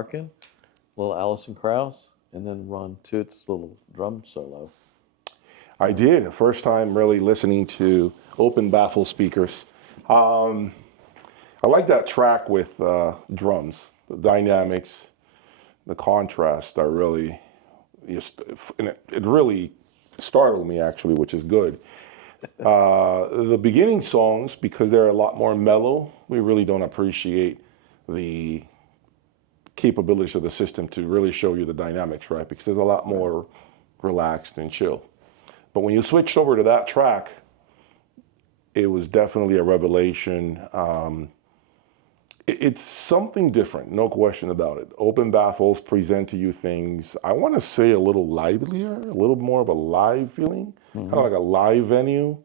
Arkin, little Alison Krauss, and then Ron Toot's little drum solo. I did. First time really listening to open baffle speakers. I like that track with drums. The dynamics, the contrast are really just, and it really startled me actually, which is good. The beginning songs, because they're a lot more mellow, we really don't appreciate the capabilities of the system to really show you the dynamics, right? Because it's a lot more relaxed and chill. But when you switched over to that track, it was definitely a revelation. It's something different, no question about it. Open baffles present to you things, I want to say a little livelier, a little more of a live feeling, kind of like a live venue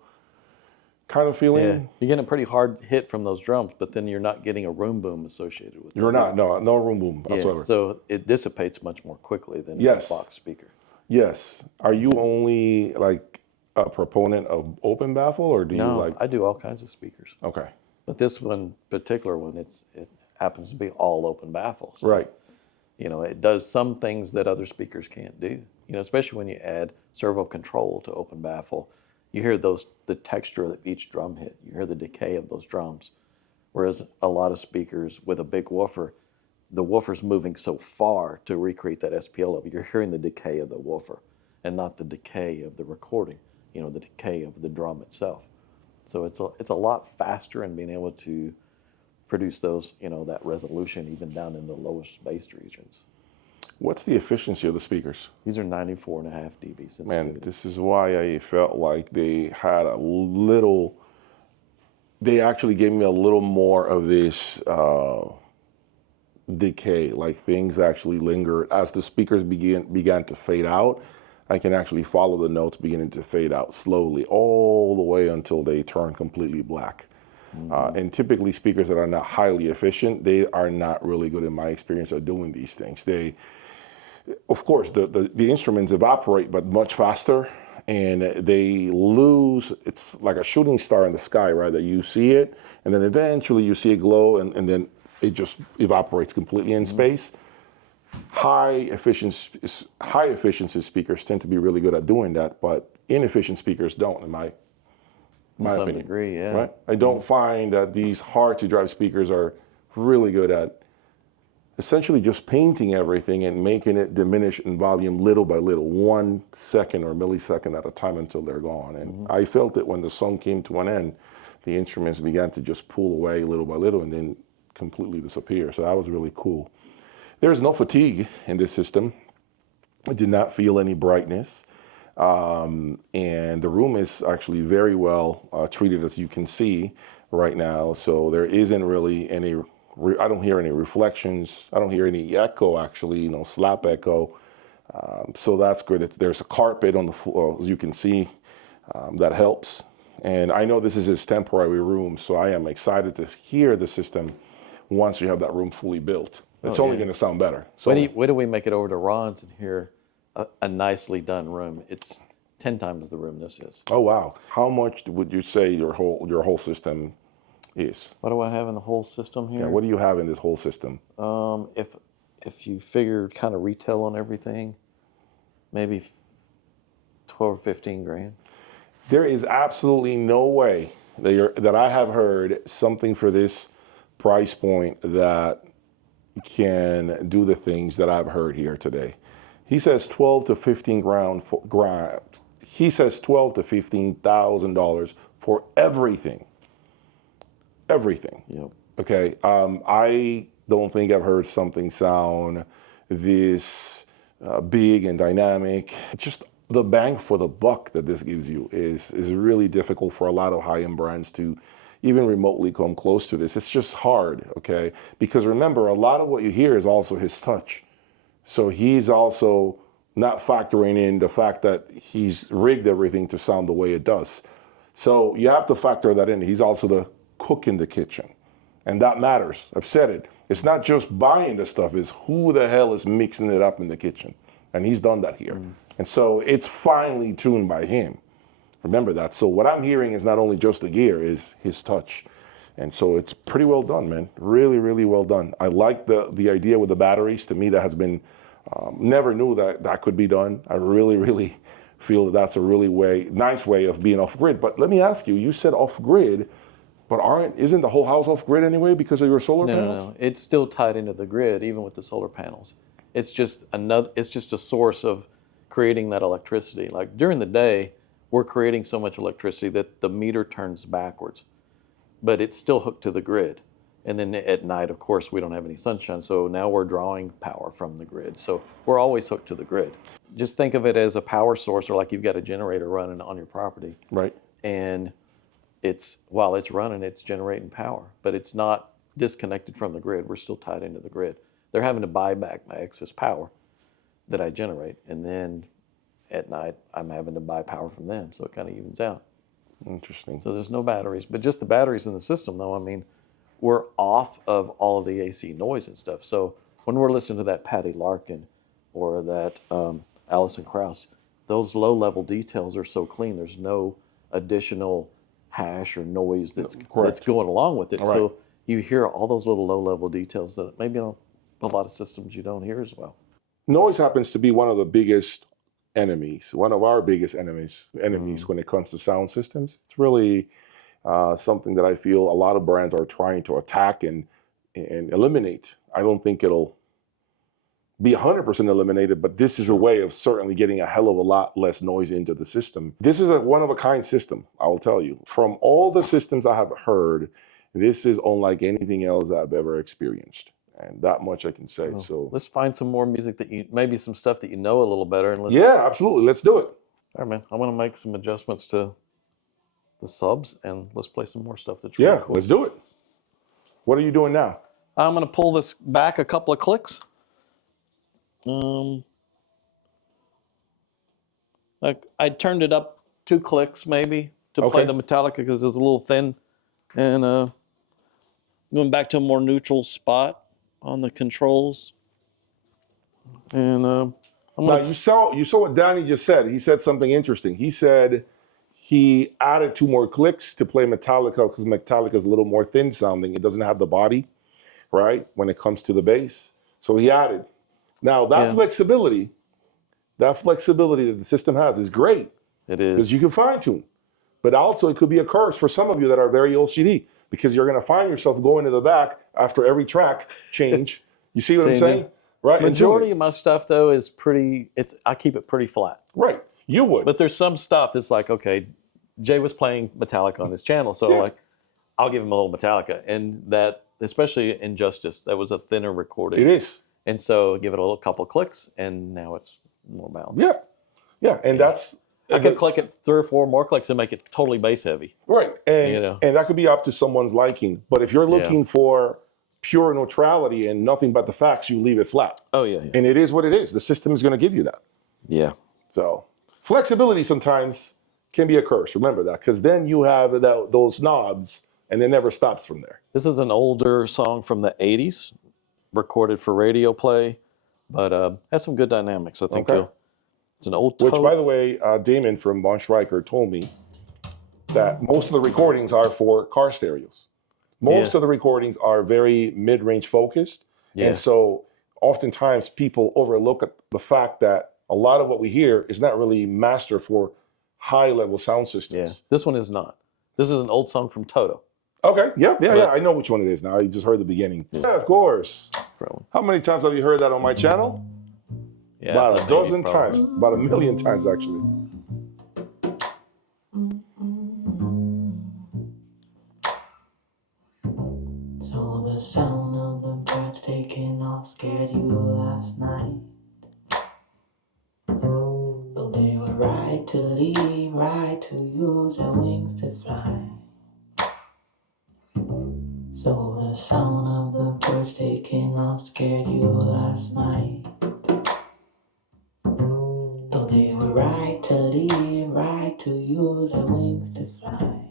kind of feeling. Yeah, you're getting a pretty hard hit from those drums, but then you're not getting a room boom associated with it. You're not, no room boom whatsoever. Yeah, so it dissipates much more quickly than Yes. a box speaker. Yes. Are you only like a proponent of open baffle, or do you like? I do all kinds of speakers. Okay. But this particular one, it happens to be all open baffle. So, Right. you know, it does some things that other speakers can't do. You know, especially when you add servo control to open baffle, you hear the texture of each drum hit. You hear the decay of those drums. Whereas a lot of speakers with a big woofer, the woofer's moving so far to recreate that SPL level, you're hearing the decay of the woofer and not the decay of the recording, you know, the decay of the drum itself. So it's a lot faster in being able to produce those, you know, that resolution even down in the lowest bass regions. What's the efficiency of the speakers? These are 94.5 dB. Man, this is why I felt like they had a little, they actually gave me a little more of this decay, like things actually linger. As the speakers began to fade out, I can actually follow the notes beginning to fade out slowly all the way until they turn completely black. And typically speakers that are not highly efficient, they are not really good in my experience of doing these things. Of course, the instruments evaporate, but much faster, and they lose. It's like a shooting star in the sky, right? That you see it, and then eventually you see it glow, and then it just evaporates completely in space. High efficiency speakers tend to be really good at doing that, but inefficient speakers don't, in my to some opinion. degree, yeah. Right? I don't find that these hard to drive speakers are really good at essentially just painting everything and making it diminish in volume little by little, 1 second or millisecond at a time until they're gone. And I felt it when the song came to an end, the instruments began to just pull away little by little and then completely disappear. So that was really cool. There's no fatigue in this system. I did not feel any brightness. And the room is actually very well treated, as you can see right now. So there isn't really any, I don't hear any reflections. I don't hear any echo, actually, slap echo. So that's good. There's a carpet on the floor, as you can see, that helps. And I know this is his temporary room, so I am excited to hear the system once you have that room fully built. It's only going to sound better. So wait till we make it over to Ron's and hear a nicely done room. It's 10 times the room this is. Oh, wow. How much would you say your whole system is? What do I have in the whole system here? Yeah, what do you have in this whole system? If you figured kind of retail on everything, maybe 12 or 15 grand. There is absolutely no way that I have heard something for this price point that can do the things that I've heard here today. He says 12 to 15 grand. He says $12,000 to $15,000 for everything. Everything. Yep. Okay. I don't think I've heard something sound this big and dynamic. It's just the bang for the buck that this gives you is really difficult for a lot of high-end brands to even remotely come close to this. It's just hard, okay? Because remember, a lot of what you hear is also his touch. So he's also not factoring in the fact that he's rigged everything to sound the way it does. So you have to factor that in. He's also the cook in the kitchen. And that matters. I've said it. It's not just buying the stuff, it's who the hell is mixing it up in the kitchen. And he's done that here. And so it's finely tuned by him. Remember that. So what I'm hearing is not only just the gear, is his touch. And so it's pretty well done, man. Really, really well done. I like the idea with the batteries. To me, that has been, never knew that could be done. I really, really feel that that's a really nice way of being off grid. But let me ask you, you said off grid, but isn't the whole house off grid anyway because of your solar No, panels? no, it's still tied into the grid, even with the solar panels. It's just a source of creating that electricity. Like during the day, we're creating so much electricity that the meter turns backwards, but it's still hooked to the grid. And then at night, of course, we don't have any sunshine, so now we're drawing power from the grid. So we're always hooked to the grid. Just think of it as a power source, or like you've got a generator running on your property. Right. And while it's running, it's generating power, but it's not disconnected from the grid. We're still tied into the grid. They're having to buy back my excess power that I generate, and then at night I'm having to buy power from them, so it kind of evens out. Interesting. So there's no batteries, but just the batteries in the system, though. I mean, we're off of all of the AC noise and stuff. So when we're listening to that Patty Larkin or that Alison Krauss, those low-level details are so clean. There's no additional hash or noise that's going along with it. All right. So you hear all those little low-level details that maybe on a lot of systems you don't hear as well. Noise happens to be one of the biggest enemies, one of our biggest enemies when it comes to sound systems. It's really something that I feel a lot of brands are trying to attack and eliminate. I don't think it'll be 100% eliminated, but this is a way of certainly getting a hell of a lot less noise into the system. This is a one-of-a-kind system, I will tell you. From all the systems I have heard, this is unlike anything else I've ever experienced. And that much I can say. Well, so let's find some more music maybe some stuff that you know a little better. And yeah, absolutely. Let's do it. All right, man. I want to make some adjustments to the subs, and let's play some more stuff that's really cool. Let's do it. What are you doing now? I'm going to pull this back a couple of clicks. Like I turned it up 2 clicks maybe to play the Metallica because it's a little thin, and going back to a more neutral spot on the controls. And now you saw what Danny just said. He said something interesting. He said he added 2 more clicks to play Metallica because Metallica is a little more thin sounding. It doesn't have the body, right, when it comes to the bass. So he added. Now that flexibility that the system has is great. It is. Because you can fine tune. But also it could be a curse for some of you that are very OCD because you're going to find yourself going to the back after every track change. You see what I'm saying? Right. Majority of my stuff though is I keep it pretty flat. Right. You would. But there's some stuff that's like, okay, Jay was playing Metallica on his channel, so like I'll give him a little Metallica. And that, especially Injustice, that was a thinner recording. It is. And so give it a little couple clicks and now it's more balanced. Yeah. Yeah. And that's I could click it 3 or 4 more clicks and make it totally bass heavy. Right. And and that could be up to someone's liking. But if you're looking for pure neutrality and nothing but the facts, you leave it flat. Oh yeah. And it is what it is. The system is going to give you that. Yeah. So flexibility sometimes can be a curse. Remember that, because then you have those knobs and it never stops from there. This is an older song from the 80s, recorded for radio play, but has some good dynamics. I think it's an old Which, by the way, Damon from Von Stryker told me that most of the recordings are for car stereos. Most of the recordings are very mid-range focused. Yeah. And so oftentimes people overlook the fact that a lot of what we hear is not really mastered for high-level sound systems. Yeah. This one is not. This is an old song from Toto. Okay. Yeah. I know which one it is now. I just heard the beginning. Yeah, of course. Probably. How many times have you heard that on my channel? Yeah, about a dozen times. About a million times, actually. So the sound of the birds taking off scared you last night. Though they were right to leave, right to use their wings to fly. So the sound of the birds taking off scared you last night. Though they were right to leave, right to use their wings to fly.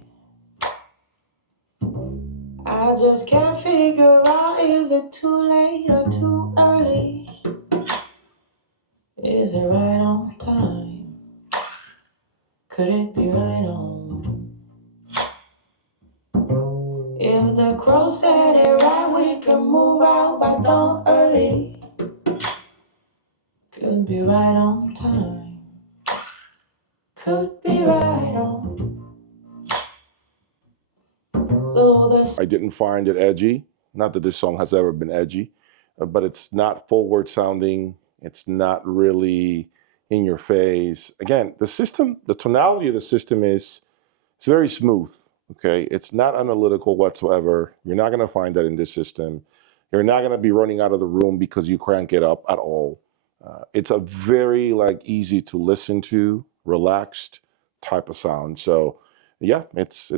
I just can't figure out, is it too late or too early? Is it right on time? Could it be right on? If the crow said it right, we can move out by dawn early. Could be right on time. Could be right on. So the I didn't find it edgy. Not that this song has ever been edgy, but it's not forward sounding. It's not really in your face. Again, the system, the tonality of the system is it's very smooth. Okay, it's not analytical whatsoever. You're not going to find that in this system. You're not going to be running out of the room because you crank it up at all. It's a very like easy to listen to, relaxed type of sound. So yeah, it's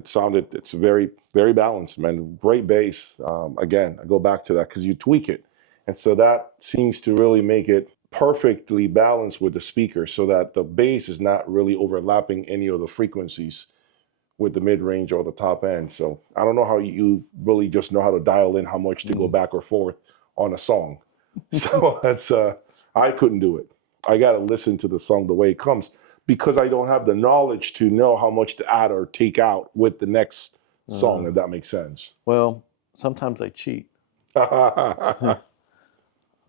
very balanced, man. Great bass. Again, I go back to that because you tweak it, and so that seems to really make it perfectly balanced with the speaker, so that the bass is not really overlapping any of the frequencies with the mid range or the top end. So I don't know how you really just know how to dial in how much to go back or forth on a song. So that's I couldn't do it. I got to listen to the song the way it comes because I don't have the knowledge to know how much to add or take out with the next song, if that makes sense. Well, sometimes I cheat. What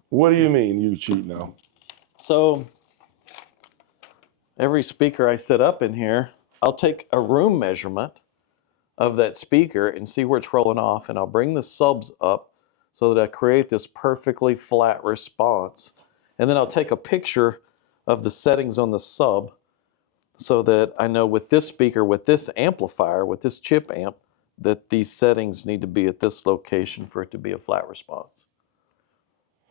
do you mean you cheat now? So every speaker I set up in here, I'll take a room measurement of that speaker and see where it's rolling off, and I'll bring the subs up so that I create this perfectly flat response. And then I'll take a picture of the settings on the sub so that I know with this speaker, with this amplifier, with this chip amp, that these settings need to be at this location for it to be a flat response.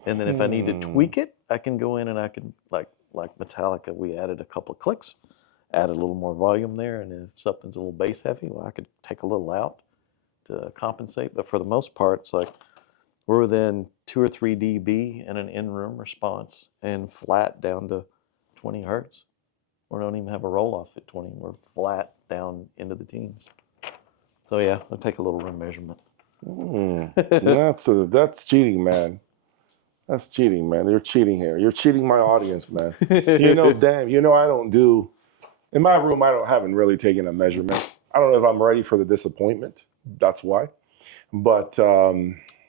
And then if I need to tweak it, I can go in and I can, like Metallica, we added a couple of clicks, add a little more volume there, and if something's a little bass heavy, well, I could take a little out to compensate. But for the most part, it's like we're within 2 or 3 dB in an in-room response and flat down to 20 hertz. We don't even have a roll-off at 20. We're flat down into the teens. So yeah, I'll take a little room measurement. That's cheating, man. That's cheating, man. You're cheating here. You're cheating my audience, man. Damn, I don't do, in my room, haven't really taken a measurement. I don't know if I'm ready for the disappointment. That's why. But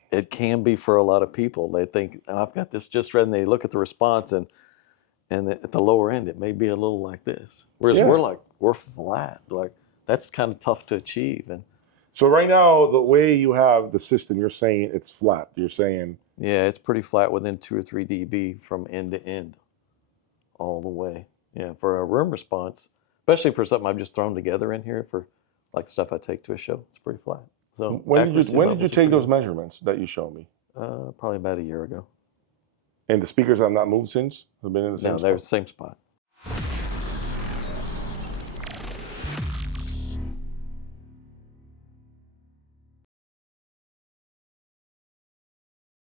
it can be for a lot of people. They think, oh, I've got this just right, and they look at the response, and at the lower end, it may be a little like this. Whereas we're flat. Like, that's kind of tough to achieve. And so right now, the way you have the system, you're saying it's flat. You're saying... Yeah, it's pretty flat within 2 or 3 dB from end to end, all the way. Yeah, for a room response, especially for something I've just thrown together in here for like stuff I take to a show, it's pretty flat. So when did you take those measurements that you showed me? Probably about a year ago. And the speakers have not moved since? Have been in the same spot? No, they're the same spot.